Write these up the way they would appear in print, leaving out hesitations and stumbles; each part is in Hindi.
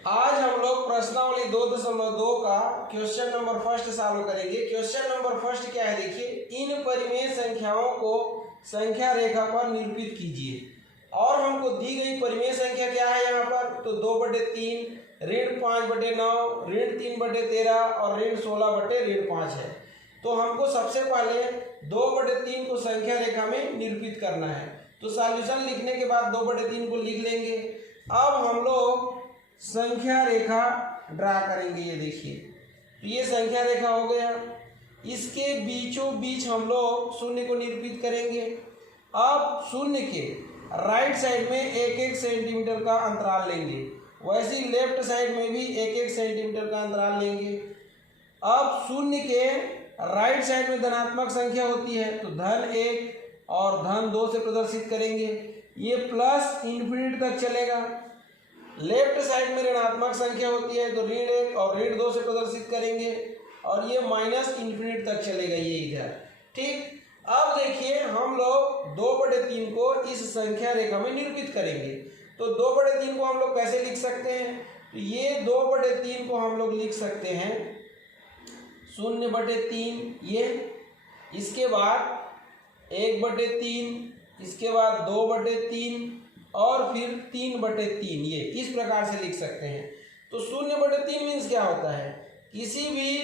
आज हम लोग प्रश्नावली 2.2 का क्वेश्चन नंबर फर्स्ट सॉल्व करेंगे। क्वेश्चन नंबर फर्स्ट क्या है, देखिए, इन परिमेय संख्याओं को संख्या रेखा पर निरूपित कीजिए। और हमको दी गई परिमेय संख्या क्या है यहाँ पर, तो 2/3, ऋण 5/9, ऋण 3/13 और ऋण 16/5 है। तो हमको सबसे पहले 2/3 को संख्या रेखा में निरूपित करना है। तो सॉल्यूशन लिखने के बाद 2/3 को लिख लेंगे। अब हम लोग संख्या रेखा ड्रा करेंगे। ये देखिए, तो ये संख्या रेखा हो गया। इसके बीचों बीच हम लोग शून्य को निरूपित करेंगे। अब शून्य के राइट साइड में 1-1 सेंटीमीटर का अंतराल लेंगे, वैसे ही लेफ्ट साइड में भी 1-1 सेंटीमीटर का अंतराल लेंगे। अब शून्य के राइट साइड में धनात्मक संख्या होती है तो धन 1 और धन 2 से प्रदर्शित करेंगे। ये प्लस इन्फिनिटी तक चलेगा। लेफ्ट साइड में ऋणात्मक संख्या होती है तो ऋण 1 और ऋण 2 से प्रदर्शित करेंगे और ये माइनस इन्फिनिटी तक चलेगा, ये इधर। ठीक, अब देखिए हम लोग 2/3 को इस संख्या रेखा में निरूपित करेंगे। तो 2/3 को हम लोग कैसे लिख सकते हैं, तो ये 2/3 को हम लोग लिख सकते हैं 0/3, ये, इसके बाद 1/3, इसके बाद 2/3 और फिर 3/3, ये इस प्रकार से लिख सकते हैं। तो 0/3 मीन्स क्या होता है, किसी भी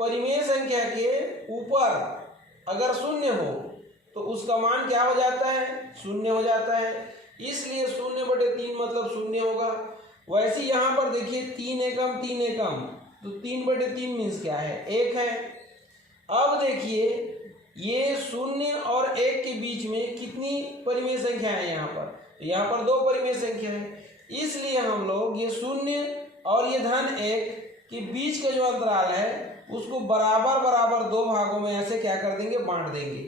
परिमेय संख्या के ऊपर अगर शून्य हो तो उसका मान क्या हो जाता है, शून्य हो जाता है। इसलिए 0/3 मतलब शून्य होगा। वैसे यहाँ पर देखिए 3 एकम 3 एकम, तो 3/3 मीन्स क्या है, 1 है। अब देखिए ये 0 और 1 के बीच में कितनी परिमेय संख्या है यहाँ पर, तो यहाँ पर 2 परिमेय संख्या है। इसलिए हम लोग ये 0 और ये धन 1 के बीच का जो अंतराल है उसको बराबर बराबर 2 भागों में ऐसे क्या कर देंगे, बांट देंगे।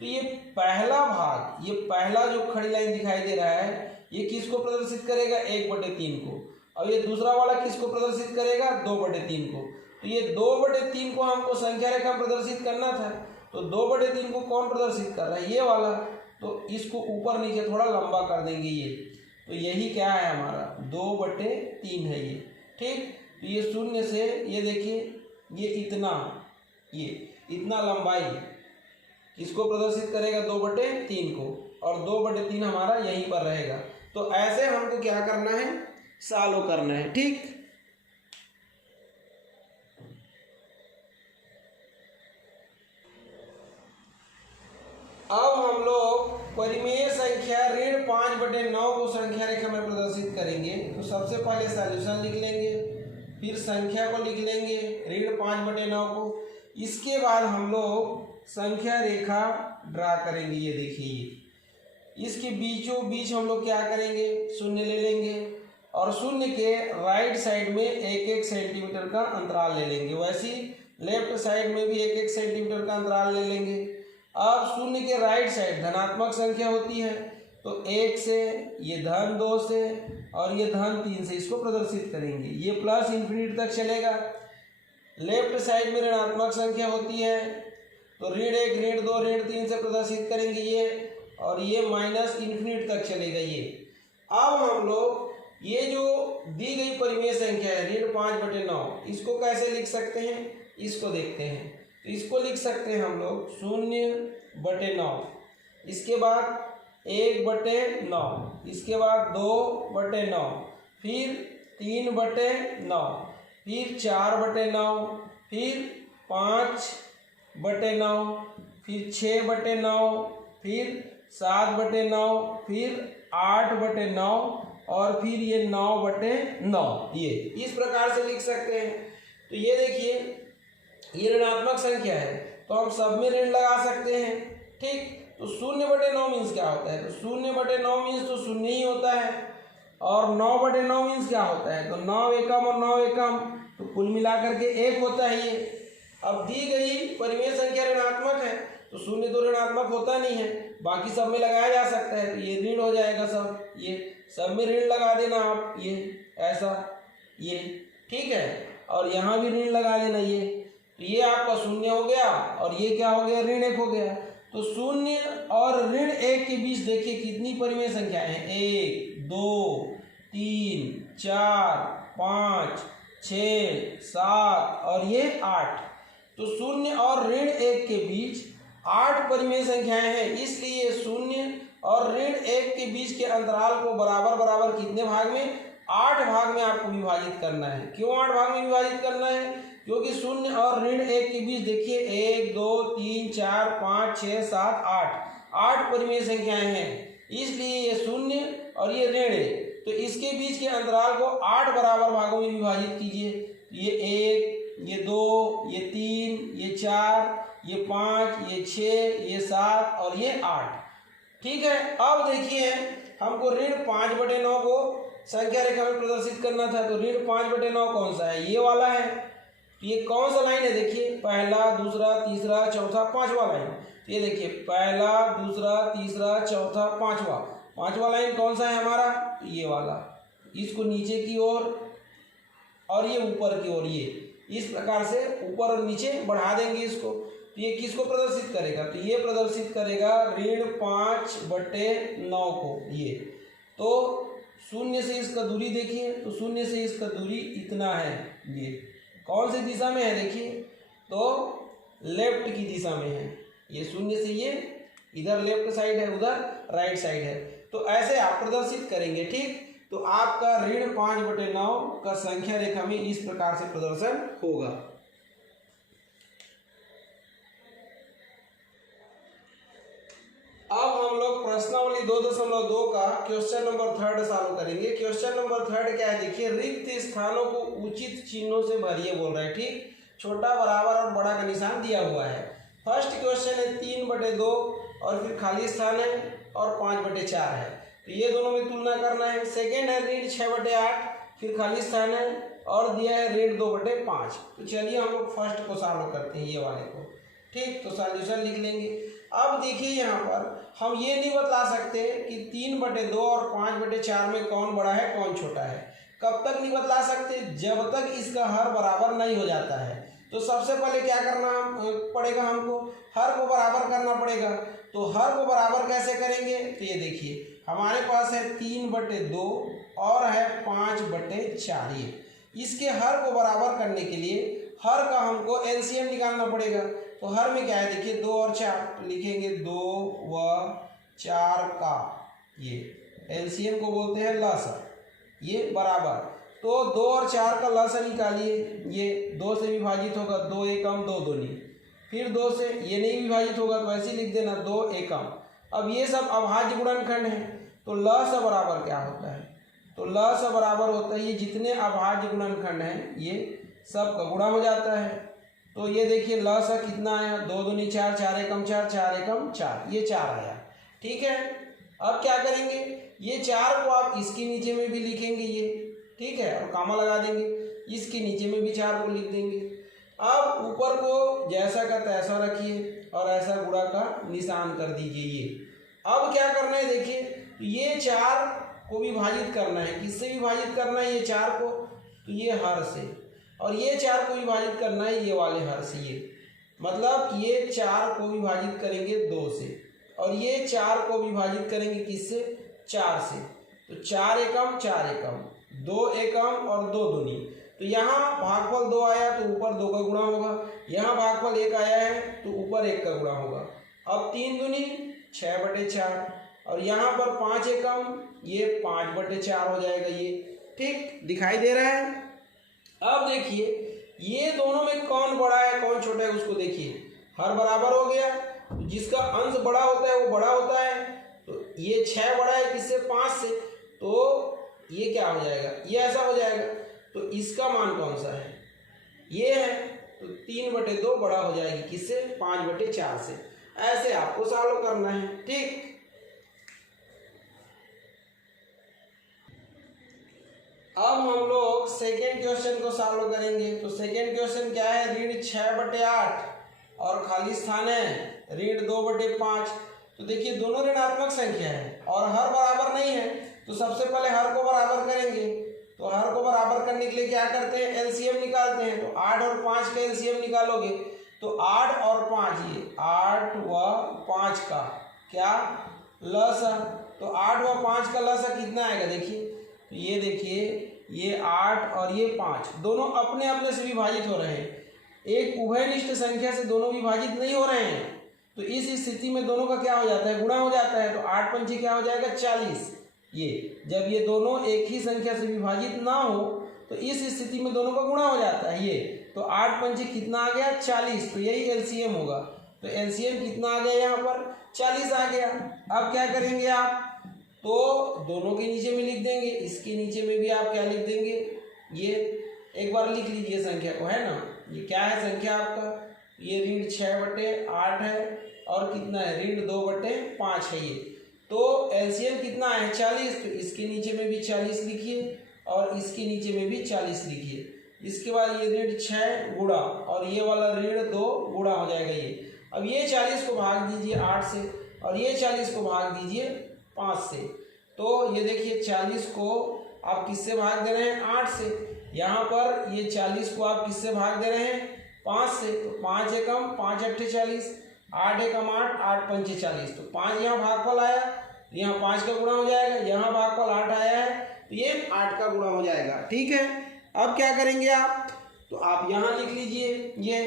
तो ये पहला भाग, ये पहला जो खड़ी लाइन दिखाई दे रहा है, ये किसको प्रदर्शित करेगा, 1/3 को, और ये दूसरा वाला किसको प्रदर्शित करेगा, 2/3 को। तो ये 2/3 को हमको संख्या रेखा प्रदर्शित करना था, तो 2/3 को कौन प्रदर्शित कर रहा है, ये वाला। तो इसको ऊपर नीचे थोड़ा लंबा कर देंगे ये, तो यही क्या है हमारा 2/3 है ये। ठीक, तो ये शून्य से ये देखिए ये इतना लंबाई किसको प्रदर्शित करेगा, 2/3 को, और 2/3 हमारा यहीं पर रहेगा। तो ऐसे हमको क्या करना है, सॉल्व करना है। ठीक, अब हम लोग परिमेय संख्या ऋण 5/9 को संख्या रेखा में प्रदर्शित करेंगे। तो सबसे पहले सॉल्यूशन लिख लेंगे, फिर संख्या को लिख लेंगे ऋण 5/9 को। इसके बाद हम लोग संख्या रेखा ड्रा करेंगे। ये देखिए, इसके बीचों बीच हम लोग क्या करेंगे, शून्य ले लेंगे और शून्य के राइट साइड में 1-1 सेंटीमीटर का अंतराल ले लेंगे, वैसे ही लेफ्ट साइड में भी 1-1 सेंटीमीटर का अंतराल ले लेंगे। अब शून्य के राइट साइड धनात्मक संख्या होती है तो 1 से, ये धन 2 से और ये धन 3 से इसको प्रदर्शित करेंगे। ये प्लस इन्फिनिटी तक चलेगा। लेफ्ट साइड में ऋणात्मक संख्या होती है तो ऋण 1, ऋण 2, ऋण 3 से प्रदर्शित करेंगे ये, और ये माइनस इन्फिनिटी तक चलेगा ये। अब हम लोग ये जो दी गई परिमेय संख्या है ऋण 5/9, इसको कैसे लिख सकते हैं, इसको देखते हैं। तो इसको लिख सकते हैं हम लोग 0/9, इसके बाद 1/9, इसके बाद 2/9, फिर 3/9, फिर 4/9, फिर 5/9, फिर 6/9, फिर 7/9, फिर 8/9 और फिर ये 9/9, ये इस प्रकार से लिख सकते हैं। तो ये देखिए ये ऋणात्मक संख्या है तो हम सब में ऋण लगा सकते हैं। ठीक, तो 0/9 मीन्स क्या होता है, तो 0/9 मीन्स तो शून्य ही होता है, और 9/9 मीन्स क्या होता है, तो 9 एकम और 9 एकम, तो कुल मिलाकर के 1 होता है ये। अब दी गई परिमेय संख्या ऋणात्मक है तो शून्य तो ऋणात्मक होता नहीं है, बाकी सब में लगाया जा सकता है, तो ये ऋण हो जाएगा सब, ये सब में ऋण लगा देना आप, ये ऐसा, ये ठीक है, और यहाँ भी ऋण लगा देना ये, तो ये आपका शून्य हो गया और ये क्या हो गया, ऋण 1 हो गया। तो 0 और ऋण 1 के बीच देखिए कितनी परिमेय संख्या है, 1, 2, 3, 4, 5, 6, 7 और ये 8। तो 0 और ऋण 1 के बीच 8 परिमेय संख्याएं हैं, इसलिए 0 और ऋण 1 के बीच के अंतराल को बराबर बराबर कितने भाग में, 8 भाग में आपको विभाजित करना है। क्यों 8 भाग में विभाजित करना है, क्योंकि 0 और ऋण 1 के बीच देखिए 1, 2, 3, 4, 5, 6, 7, 8 परिमेय संख्याएं हैं, इसलिए ये 0 और ये ऋण है, तो इसके बीच के अंतराल को 8 बराबर भागों में विभाजित कीजिए। ये 1, ये 2, ये 3, ये 4, ये 5, ये 6, ये 7 और ये 8। ठीक है। अब देखिए हमको ऋण 5/9 को संख्या रेखा में प्रदर्शित करना था, तो ऋण 5/9 कौन सा है, ये वाला है। ये कौन सा लाइन है, देखिए पहला, दूसरा, तीसरा, चौथा, पांचवा लाइन। तो ये देखिए पहला, दूसरा, तीसरा, चौथा, पांचवा लाइन कौन सा है हमारा, तो ये वाला। इसको नीचे की ओर और ये ऊपर की ओर, ये इस प्रकार से ऊपर और नीचे बढ़ा देंगे इसको। तो ये किसको प्रदर्शित करेगा, तो ये प्रदर्शित करेगा ऋण 5/9 को। ये तो 0 से इसका दूरी देखिए, तो 0 से इसका दूरी इतना है। ये कौन सी दिशा में है, देखिए तो लेफ्ट की दिशा में है। ये 0 से ये इधर लेफ्ट साइड है, उधर राइट साइड है। तो ऐसे आप प्रदर्शित करेंगे। ठीक, तो आपका ऋण 5/9 का संख्या रेखा में इस प्रकार से प्रदर्शन होगा। अब हम लोग प्रश्नावली 2.2 का क्वेश्चन नंबर 3 सॉल्व करेंगे। क्वेश्चन नंबर 3 क्या है, देखिए रिक्त स्थानों को उचित चिन्हों से भरिए बोल रहे हैं। ठीक, छोटा, बराबर और बड़ा का निशान दिया हुआ है। फर्स्ट क्वेश्चन है 3/2 और फिर खाली स्थान है और 5/4 है, तो ये दोनों में तुलना करना है। सेकेंड है ऋण 6/8, फिर खाली स्थान है और दिया है ऋण 2/5। तो चलिए हम लोग फर्स्ट को सॉल्व करते हैं, ये वाले को। ठीक, तो सॉल्यूशन लिख लेंगे। अब देखिए यहाँ पर हम ये नहीं बता सकते कि 3/2 और 5/4 में कौन बड़ा है कौन छोटा है। कब तक नहीं बतला सकते, जब तक इसका हर बराबर नहीं हो जाता है। तो सबसे पहले क्या करना पड़ेगा, हमको हर को बराबर करना पड़ेगा। तो हर को बराबर कैसे करेंगे, तो ये देखिए हमारे पास है 3/2 और है 5/4। ये इसके हर को बराबर करने के लिए हर का हमको एलसीएम निकालना पड़ेगा। तो हर में क्या है, देखिए 2 और 4, तो लिखेंगे 2 व 4 का, ये एलसीएम को बोलते हैं लसा, ये बराबर। तो 2 और 4 का लसा निकालिए, ये 2 से विभाजित होगा, 2 एकम 2 दूनी, फिर 2 से ये नहीं विभाजित होगा तो वैसे लिख देना 2 एकम। अब ये सब अभाज्य गुणनखंड है, तो लसा बराबर क्या होता है, तो लसा बराबर होता है ये जितने अभाज्य गुणनखंड हैं ये सब का गुणा हो जाता है। तो ये देखिए लसा कितना आया, 2 दूनी 4, 4 एकम 4, 4 एकम 4, ये 4 आया। ठीक है, अब क्या करेंगे, ये 4 को आप इसके नीचे में भी लिखेंगे ये, ठीक है, और कामा लगा देंगे, इसके नीचे में भी 4 को लिख देंगे। अब ऊपर को जैसा का तैसा रखिए और ऐसा गुणा का निशान कर दीजिए ये। अब क्या करना है, देखिए ये 4 को विभाजित करना है, किससे विभाजित करना है, ये 4 को, तो ये हर से, और ये 4 को विभाजित करना है ये वाले हर से। ये मतलब ये 4 को विभाजित करेंगे 2 से और ये 4 को विभाजित करेंगे किससे, 4 से। तो 4 एकम 4 एकम, 2 एकम और 2 दूनी। तो यहाँ भागफल 2 आया तो ऊपर 2 का गुणा होगा, यहाँ भागफल 1 आया है तो ऊपर 1 का गुणा होगा। अब 3 दूनी 6/4 और यहाँ पर 5 एकम, ये 5/4 हो जाएगा ये। ठीक, दिखाई दे रहा है। अब देखिए ये दोनों में कौन बड़ा है कौन छोटा है उसको देखिए, हर बराबर हो गया, तो जिसका अंश बड़ा होता है वो बड़ा होता है। तो ये 6 बड़ा है किससे, 5 से, तो ये क्या हो जाएगा, ये ऐसा हो जाएगा। तो इसका मान कौन सा है, ये है, तो 3/2 बड़ा हो जाएगी किससे, 5/4 से। ऐसे आपको सॉल्व करना है। ठीक, अब हम लोग सेकेंड क्वेश्चन को सॉल्व करेंगे। तो सेकेंड क्वेश्चन क्या है, ऋण 6/8 और खाली स्थान है ऋण 2/5। तो देखिए दोनों ऋणात्मक संख्या है और हर बराबर नहीं है, तो सबसे पहले हर को बराबर करेंगे। तो हर को बराबर करने के लिए क्या करते हैं, एलसीएम निकालते हैं। तो 8 और 5 का एलसीएम निकालोगे तो 8 और 5, ये 8 व 5 का क्या लसा, तो 8 व 5 का लसा कितना आएगा, देखिए तो ये देखिए ये 8 और ये 5 दोनों अपने अपने से विभाजित हो रहे हैं, एक उभयनिष्ठ संख्या से दोनों विभाजित नहीं हो रहे हैं। तो इस स्थिति में दोनों का क्या हो जाता है, गुणा हो जाता है। तो 8 पंचे क्या हो जाएगा 40। ये जब ये दोनों एक ही संख्या से विभाजित ना हो तो इस स्थिति में दोनों का गुणा हो जाता है। ये तो 8 पंचे कितना आ गया 40, तो यही एलसीएम होगा। तो एलसीएम कितना आ गया यहाँ पर 40 आ गया। अब क्या करेंगे आप, तो दोनों के नीचे में लिख देंगे, इसके नीचे में भी आप क्या लिख देंगे, ये एक बार लिख लीजिए संख्या को, है ना। ये क्या है संख्या आपका, ये ऋण 6/8 है और कितना है ऋण 2/5 है ये। तो एलसीएम कितना है 40, तो इसके नीचे में भी 40 लिखिए और इसके नीचे में भी 40 लिखिए। इसके बाद ये ऋण 6 गुणा और ये वाला ऋण 2 गुणा हो जाएगा ये। अब ये 40 को भाग दीजिए 8 से और ये 40 को भाग दीजिए 5 से। तो ये देखिए 40 को आप किससे भाग दे रहे हैं 8 से, यहाँ पर ये 40 को आप किससे भाग दे रहे हैं 5 से। तो 5 एकम 5 अट्ठे 40, 8 एकम 8, 8 पंचे 40। तो 5 यहाँ भागफल आया, यहाँ 5 का गुणा हो जाएगा, यहाँ भागफल 8 आया है तो ये 8 का गुणा हो जाएगा। ठीक है, अब क्या करेंगे आप, तो आप यहाँ लिख लीजिए ये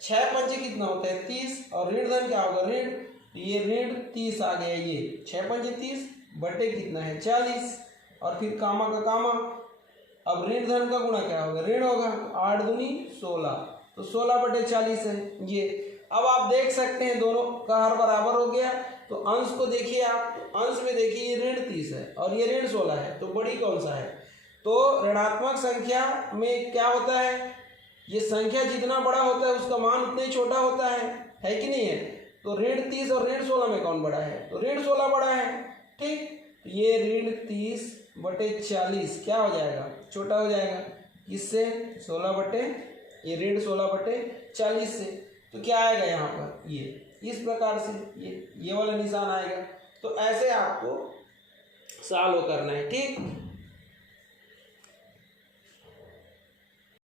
6 पंचे कितना होता है 30 और ऋण धन क्या होगा ऋण, ये ऋण 30 आ गया। ये 6 पंचे 30 बटे कितना है 40 और फिर कामा का कामा। अब ऋण धन का गुणा क्या होगा ऋण होगा, 8 दूनी 16, तो 16/40 है ये। अब आप देख सकते हैं दोनों का हर बराबर हो गया। तो अंश को देखिए आप, तो अंश में देखिए ये ऋण 30 है और ये ऋण 16 है, तो बड़ी कौन सा है। तो ऋणात्मक संख्या में क्या होता है, ये संख्या जितना बड़ा होता है उसका मान उतना ही छोटा होता है कि नहीं है। तो ऋण 30 और ऋण 16 में कौन बड़ा है, तो ऋण 16 बड़ा है। ठीक, ये ऋण 30/40 क्या हो जाएगा छोटा हो जाएगा, इससे 16 ये ऋण 16/40 से। तो क्या आएगा यहाँ पर ये इस प्रकार से ये वाला निशान आएगा। तो ऐसे आपको सॉल्व करना है। ठीक,